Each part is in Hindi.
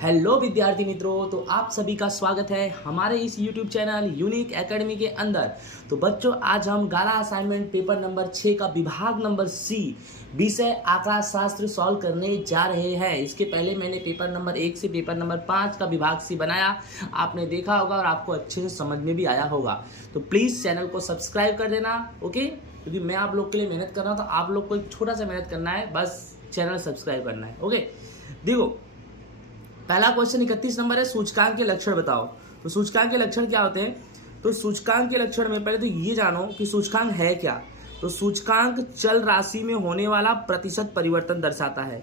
हेलो विद्यार्थी मित्रों, तो आप सभी का स्वागत है हमारे इस YouTube चैनल यूनिक एकेडमी के अंदर। तो बच्चों, आज हम गाला असाइनमेंट पेपर नंबर 6 का विभाग नंबर सी विषय आंकड़ा शास्त्र सॉल्व करने जा रहे हैं। इसके पहले मैंने पेपर नंबर 1 से पेपर नंबर 5 का विभाग सी बनाया, आपने देखा होगा और आपको अच्छे से समझ में भी आया होगा। तो प्लीज़ चैनल को सब्सक्राइब कर देना, ओके। क्योंकि मैं आप लोग के लिए मेहनत कर रहा हूँ, तो आप लोग को एक छोटा सा मेहनत करना है, बस चैनल सब्सक्राइब करना है, ओके। देखो, पहला क्वेश्चन 31 नंबर है, सूचकांक के लक्षण बताओ। तो सूचकांक के लक्षण क्या होते हैं? तो सूचकांक के लक्षण में पहले तो ये जानो कि सूचकांक है क्या। तो सूचकांक चल राशि में होने वाला प्रतिशत परिवर्तन दर्शाता है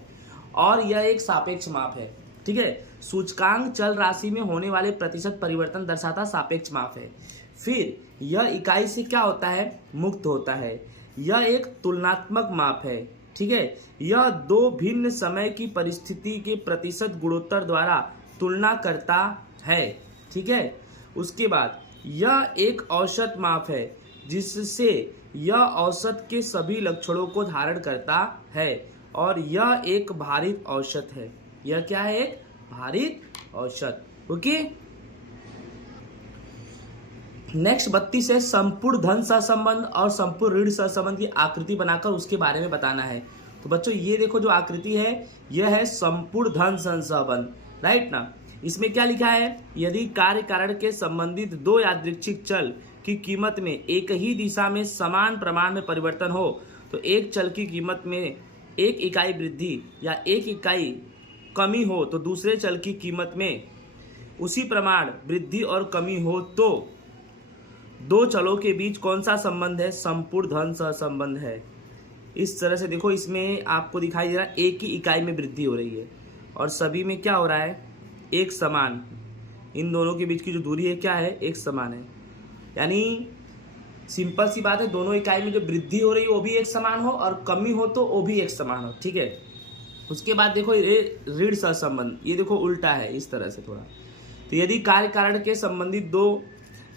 और यह एक सापेक्ष माप है, ठीक है। सूचकांक चल राशि में होने वाले प्रतिशत परिवर्तन दर्शाता सापेक्ष माप है। फिर यह इकाई से क्या होता है? मुक्त होता है। यह एक तुलनात्मक माप है, ठीक है। यह दो भिन्न समय की परिस्थिति के प्रतिशत गुणोत्तर द्वारा तुलना करता है, ठीक है। उसके बाद यह एक औसत माप है जिससे यह औसत के सभी लक्षणों को धारण करता है और यह एक भारित औसत है। यह क्या है? एक भारित औसत, ओके। नेक्स्ट 32 है, संपूर्ण धन सहसंबंध और संपूर्ण ऋण सहसंबंध की आकृति बनाकर उसके बारे में बताना है। तो बच्चों, ये देखो जो आकृति है, यह है संपूर्ण धन सहसंबंध, राइट ना। इसमें क्या लिखा है? यदि कार्य कारण के संबंधित दो यादृच्छिक चल की कीमत में एक ही दिशा में समान प्रमाण में परिवर्तन हो तो एक चल की कीमत में एक इकाई वृद्धि या एक इकाई कमी हो तो दूसरे चल की कीमत में उसी प्रमाण वृद्धि और कमी हो तो दो चलों के बीच कौन सा संबंध है? संपूर्ण धन सहसंबंध है। इस तरह से देखो, इसमें आपको दिखाई दे रहा है एक ही इकाई में वृद्धि हो रही है और सभी में क्या हो रहा है? एक समान। इन दोनों के बीच की जो दूरी है क्या है? एक समान है। यानी सिंपल सी बात है, दोनों इकाई में जो वृद्धि हो रही है वो भी एक समान हो और कमी हो तो वो भी एक समान हो, ठीक है। उसके बाद देखो ऋण सहसंबंध, ये देखो उल्टा है इस तरह से थोड़ा। तो यदि कार्य कारण के संबंधित दो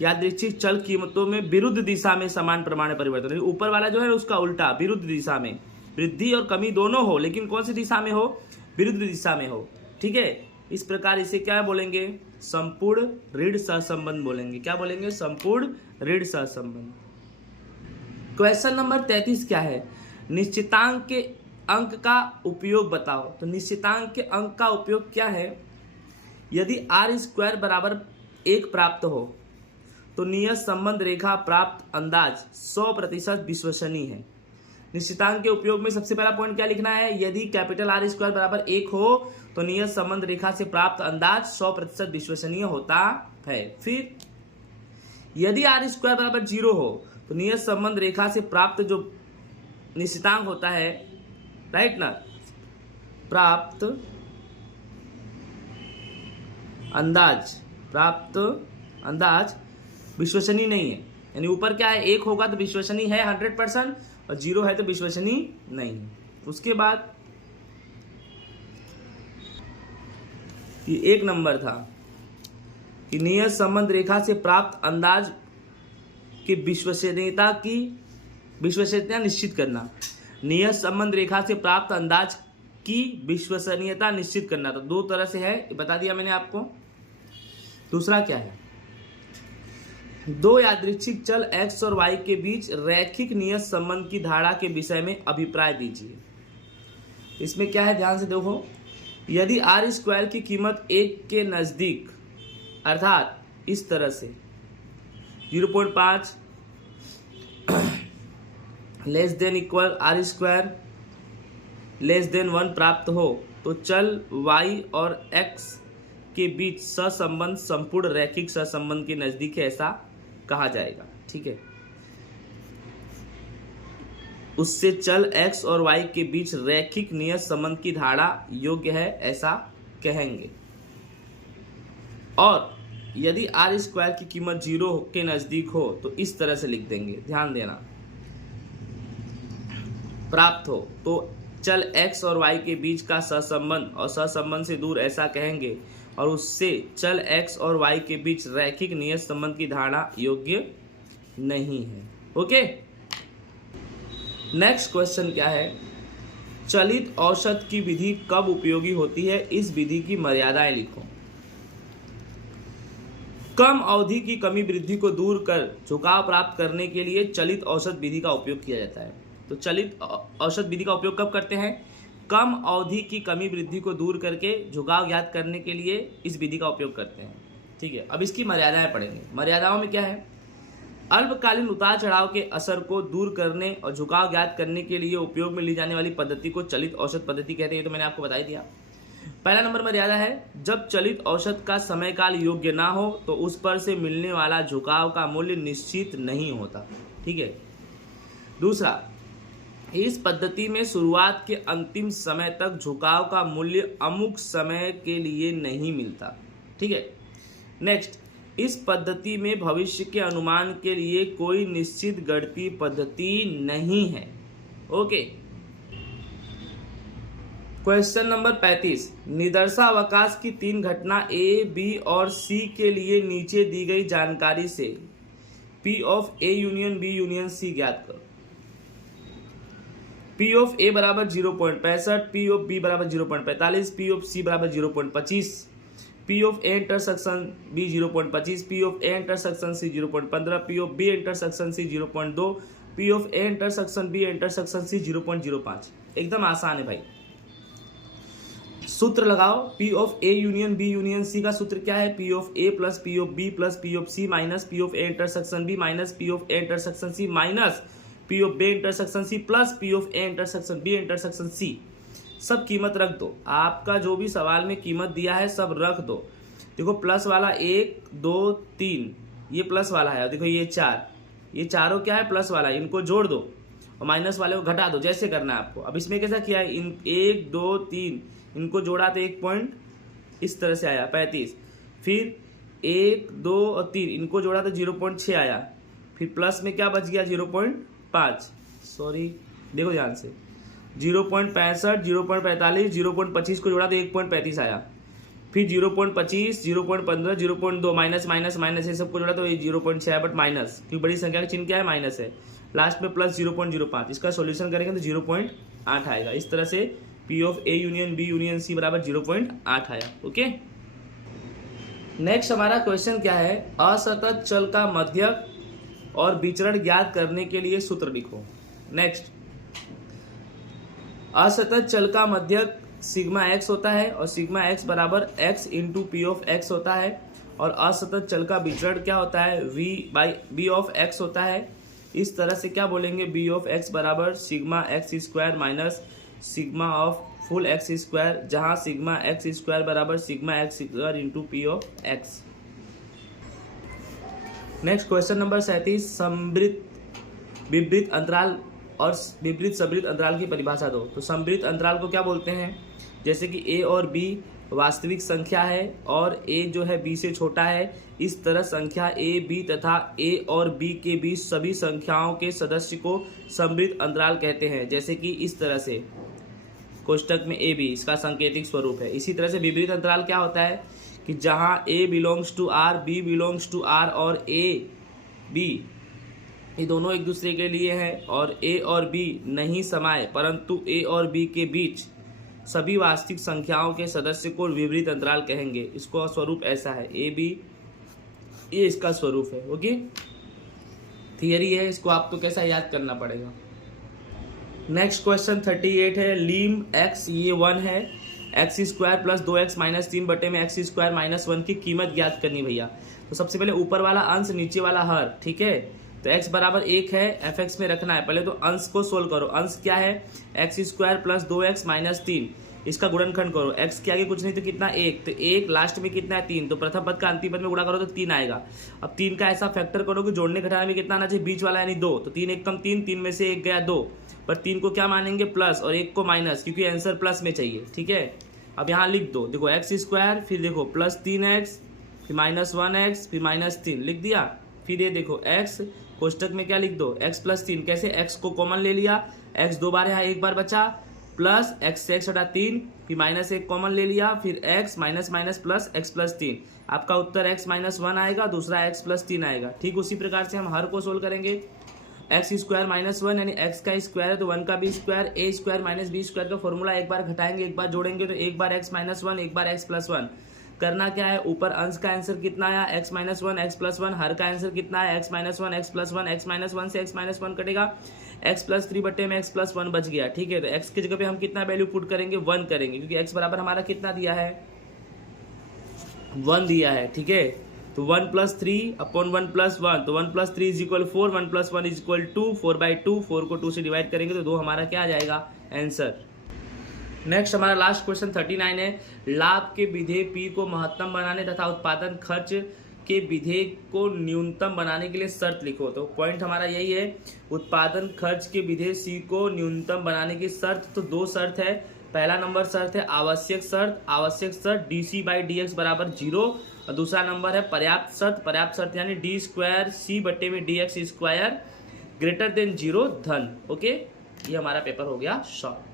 यादृच्छिक चल कीमतों में विरुद्ध दिशा में समान प्रमाण में परिवर्तन, ऊपर वाला जो है उसका उल्टा, विरुद्ध दिशा में वृद्धि और कमी दोनों हो, लेकिन कौन सी दिशा में हो? विरुद्ध दिशा में हो, ठीक है। इस प्रकार इसे क्या बोलेंगे? संपूर्ण ऋण सहसंबंध बोलेंगे। क्या बोलेंगे? संपूर्ण ऋण सहसंबंध। क्वेश्चन नंबर 33 क्या है? निश्चितांक के अंक का उपयोग बताओ। तो निश्चितांक के अंक का उपयोग क्या है? यदि r² बराबर 1 प्राप्त हो तो नियत संबंध रेखा प्राप्त अंदाज 100% विश्वसनीय है। निश्चितांक के उपयोग में सबसे पहला पॉइंट क्या लिखना है? यदि कैपिटल R² बराबर 1 हो तो नियत संबंध रेखा से प्राप्त अंदाज 100% विश्वसनीय होता है। फिर यदि R² बराबर 0 हो तो नियत संबंध रेखा से प्राप्त जो निश्चितांक होता है, राइट ना, प्राप्त अंदाज विश्वसनीय नहीं है। यानी ऊपर क्या है? 1 होगा तो विश्वसनीय है 100% और 0 है तो विश्वसनीय नहीं है। उसके बाद ये 1 नंबर था कि नियत संबंध रेखा से प्राप्त अंदाज की विश्वसनीयता निश्चित करना। नियत संबंध रेखा से प्राप्त अंदाज की विश्वसनीयता निश्चित करना। तो दो तरह से है, बता दिया मैंने आपको। दूसरा क्या है? दो यादृच्छिक चल x और y के बीच रैखिक नियत संबंध की धारणा के विषय में अभिप्राय दीजिए। इसमें क्या है? ध्यान से देखो, यदि r² की कीमत 1 के नजदीक, अर्थात इस तरह से 0.5 less than equal r² less than 1 प्राप्त हो तो चल y और x के बीच सहसंबंध संपूर्ण रैखिक सहसंबंध के नजदीक है, ऐसा कहा जाएगा, ठीक है। उससे चल x और y के बीच रैखिक नियत संबंध की धारणा योग्य है, ऐसा कहेंगे। और यदि r² की कीमत 0 के नजदीक हो तो इस तरह से लिख देंगे, ध्यान देना। प्राप्त हो तो चल x और y के बीच का सहसंबंध और सहसंबंध से दूर, ऐसा कहेंगे। और उससे चल x और y के बीच रैखिक नियत संबंध की धारणा योग्य नहीं है, ओके। नेक्स्ट क्वेश्चन क्या है? चलित औसत की विधि कब उपयोगी होती है, इस विधि की मर्यादाएं लिखो। कम अवधि की कमी वृद्धि को दूर कर झुकाव प्राप्त करने के लिए चलित औसत विधि का उपयोग किया जाता है। तो चलित औसत विधि का उपयोग कब करते हैं? कम अवधि की कमी वृद्धि को दूर करके झुकाव ज्ञात करने के लिए इस विधि का उपयोग करते हैं। ठीक है, अब इसकी मर्यादाएं पढ़ेंगे। मर्यादाओं में क्या है? अल्पकालीन उतार चढ़ाव के असर को दूर करने और झुकाव ज्ञात करने के लिए उपयोग में ली जाने वाली पद्धति को चलित औसत पद्धति कहते हैं। ये तो मैंने आपको बता ही दिया। पहला नंबर मर्यादा है, जब चलित औसत का समय काल योग्य ना हो तो उस पर से मिलने वाला झुकाव का मूल्य निश्चित नहीं होता। ठीक है। दूसरा, इस पद्धति में शुरुआत के अंतिम समय तक झुकाव का मूल्य अमुक समय के लिए नहीं मिलता। ठीक है। नेक्स्ट, इस पद्धति में भविष्य के अनुमान के लिए कोई निश्चित गणितीय पद्धति नहीं है। ओके। क्वेश्चन नंबर 35, निदर्शावकाश की 3 घटना ए, बी और सी के लिए नीचे दी गई जानकारी से P of A union B union C ज्ञात करो। P ऑफ A बराबर 0.65, P ऑफ B बराबर 0.45, P ऑफ C बराबर 0.25, P of A intersection B 0.25, P of A intersection C 0.15, P of B intersection C 0.2, P of A intersection B intersection C 0.05। एकदम आसान है भाई। सूत्र लगाओ। P of A union B union C का सूत्र क्या है? P of A plus P of B plus P of C minus P of A intersection B minus P of A intersection C minus P of B intersection C plus P of A intersection B intersection C। सब कीमत रख दो। आपका जो भी सवाल में कीमत दिया है सब रख दो। देखो प्लस वाला 1 2 3 ये प्लस वाला है। देखो ये 4, ये चारों क्या है? प्लस वाला है। इनको जोड़ दो और माइनस वाले को घटा दो, जैसे करना है आपको। अब इसमें कैसा किया है? इन 1 2 3 इनको जोड़ा तो 1 पॉइंट इस तरह से आया 35। फिर 1 2 और 3 इनको जोड़ा तो 0.6 आया। फिर प्लस में क्या बच गया? 0.5। सॉरी, देखो ध्यान से। 0.65 0.45 0.25 को जोड़ा तो 1.35 आया। फिर 0.25 0.15 0.2 माइनस माइनस माइनस ये सबको जोड़ा तो ये 0.6 है, बट माइनस, क्योंकि बड़ी संख्या का चिन्ह क्या है? माइनस है। लास्ट में प्लस 0.05। इसका सॉल्यूशन करेंगे तो 0.8 आएगा। इस तरह से P of A union B union C बराबर 0.8 आया। ओके। नेक्स्ट हमारा क्वेश्चन क्या है? असतत चल का मध्यक और विचरण ज्ञात करने के लिए सूत्र लिखो। नेक्स्ट, असतत चल का मध्यक सिग्मा x होता है और सिग्मा x बराबर x into P of x होता है। और असतत चल का विचरण क्या होता है? V by B of x होता है। इस तरह से क्या बोलेंगे? B ऑफ x बराबर sigma x square minus sigma of full x square, जहां सिग्मा एक्स स्क्वायर बराबर sigma x square into P of x। Next question number 37, समवृत्त विवृत अंतराल और विपरीत समवृत्त अंतराल की परिभाषा दो। तो समवृत्त अंतराल को क्या बोलते हैं? जैसे कि A और B वास्तविक संख्या है और A जो है B से छोटा है, इस तरह संख्या A B तथा A और B के बीच सभी संख्याओं के सदस्य को समवृत्त अंतराल कहते हैं। जैसे कि इस तरह से कोष्टक में A B इसका सांकेतिक स्वरूप है। इसी तरह से विपरीत अंतराल क्या होता है कि जहां A belongs to R, B belongs to R और A B ये दोनों एक दूसरे के लिए हैं और A और B नहीं समाये, परंतु A और B के बीच सभी वास्तविक संख्याओं के सदस्य को विपरीत अंतराल कहेंगे। इसको स्वरूप ऐसा है A B, ये इसका स्वरूप है। ओके, थियरी है, इसको आपको कैसा याद करना पड़ेगा। नेक्स्ट क्वेश्चन 38 है, लीम x ये 1 है, x square plus 2x minus 3 बटे में एक्स स्क्वायर माइनस 1 की कीमत ज्ञात करनी भैया। तो सबसे पहले ऊपर वाला अंश नीचे वाला हर, ठीक है। तो x बराबर 1 है, fx में रखना है। पहले तो अंश को सोल्व करो। अंश क्या है? X square plus 2x minus 3, इसका गुणनखंड करो। x के आगे कुछ नहीं तो कितना 1, तो 1 लास्ट में कितना है 3, तो प्रथम पद का अंतिम पद में गुणा करो तो 3 आएगा। अब 3 का ऐसा फैक्टर करो कि जोड़ने घटाने में कितना आना चाहिए? बीच वाला यानी 2, तो 3 1 कम 3, 3 में से 1 गया 2, पर 3 को क्या मानेंगे? प्लस, और 1 को माइनस, क्योंकि आंसर प्लस में चाहिए। ठीक है, अब यहाँ लिख दो, देखो एक्स स्क्वायर, फिर देखो प्लस 3x, फिर माइनस 1x, फिर माइनस 3 लिख दिया। फिर ये देखो x कोष्टक में क्या लिख दो? x plus 3। कैसे? x को कॉमन ले लिया, x 2 बार यहाँ 1 बार बचा, प्लस x से x हटा 3, फिर माइनस 1 कॉमन ले लिया, फिर x minus minus plus x plus 3। आपका उत्तर x माइनस 1 आएगा, दूसरा x प्लस 3 आएगा। ठीक उसी प्रकार से हम हर को सोल्व करेंगे। एक्स स्क्वायर माइनस वन यानी एक्स का स्क्वायर है तो वन का भी स्क्वायर, ए स्क्वायर माइनस बी स्क्वायर का फॉर्मूला एक बार घटाएंगे एक बार जोड़ेंगे तो एक बार एक्स माइनस वन एक बार एक्स प्लस वन। करना क्या है, ऊपर अंश का आंसर कितना आया x minus one x plus one, हर का आंसर कितना है x minus one x plus one, x minus one से एक्स माइनस वन कटेगा, एक्स प्लस थ्री बटे में एक्स प्लस वन बच गया। ठीक है, तो एक्स की जगह पे हम कितना वैल्यू पुट करेंगे, वन करेंगे, क्योंकि एक्स बराबर हमारा कितना दिया है, वन दिया है। ठीक है, तो one plus three upon one plus one, तो one plus three is equal four, one plus one is equal two, four by two, four को टू से डिवाइड करेंगे तो दो हमारा क्या आ जाएगा आंसर। नेक्स्ट हमारा लास्ट क्वेश्चन 39 है, लाभ के विधेय पी को महत्तम बनाने तथा उत्पादन खर्च के विधेय को न्यूनतम बनाने के लिए शर्त लिखो। तो पॉइंट हमारा यही है, उत्पादन खर्च के विधेय सी को न्यूनतम बनाने की शर्त, तो दो शर्त है। पहला नंबर शर्त है आवश्यक शर्त D C by D X बराबर जीरो, और दूसरा नंबर है पर्याप्त शर्त यानी डी स्क्वायर सी बटे में D x square greater than zero धन। ओके, ये हमारा पेपर हो गया शॉर्ट।